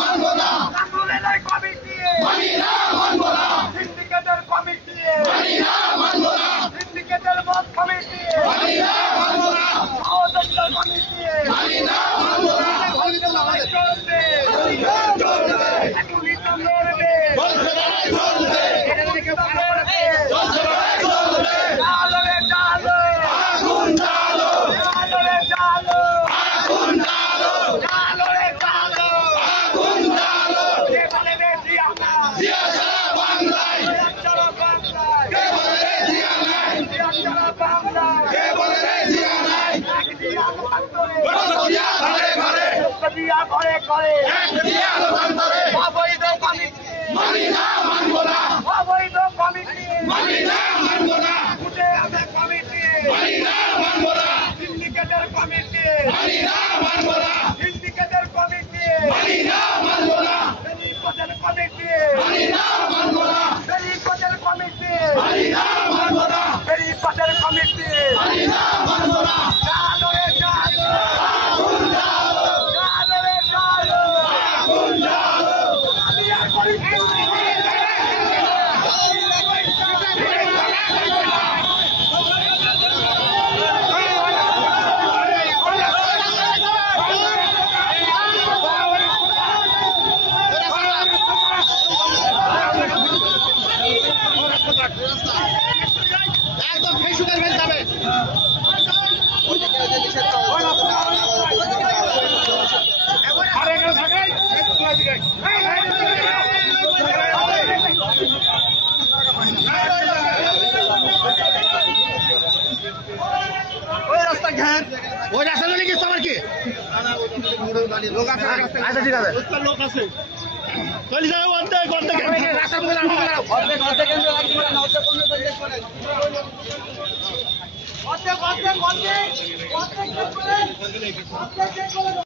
মানবো না কামরুলের কমিটি মানি না মানবো না সিন্ডিকেটের কমিটি মানি না মানবো না সিন্ডিকেটের বস কমিটি মানি না মানবো না সহযোগিতার কমিটি মানি না মানবো না চলবে চলবে এখনই তো লড়বে চলছে লড়াই চলবে লড়বে চলছে লড়াই চলবে জালো রে জালো আগুন জ্বালো জালো রে জালো আগুন জ্বালো জালো রে জালো আগুন জ্বালো কে বলে রে জিয়ানা জিয়া সারা বাংলায় জিয়ানা বাংলায় কে বলে রে জিয়া নাই জিয়ানা বাংলায় কে বলে রে জিয়া নাই এক জিয়ানা বাংলায় রক্তদিয়া ঘরে ঘরে জিয়া করে করে এক জিয়া লোকান্তরে অবৈধ কমিটি মানি না মানবো না অবৈধ কমিটি মানি না মানবো না উঠে আসে কমিটি মানি না মানবো না সিন্ডিকেটের কমিটি মানি না মানবো না সিন্ডিকেটের কমিটি মানি না মানবো না বেরিকোটের কমিটি মানি না মানবো না বেরিকোটের কমিটি মানি না মানবো না বেরিকোটের কমিটি মানি না মানবো না জালো রে জালো আগুন জ্বালো জালো রে জালো আগুন জ্বালো আমি আর কমিটি একদম ফেসবুকের ফেস যাবে ওই রাস্তা ঘের ওই রাস্তা নিয়ে গেছে আমার কি লোক আছে আচ্ছা ঠিক আছে লোক আছে চলে যাবে অর্ধেক অর্ধেক রাস্তার মধ্যে অর্ধেক অর্ধেক অর্ধেক অর্ধেক অর্ধেক অর্ধেক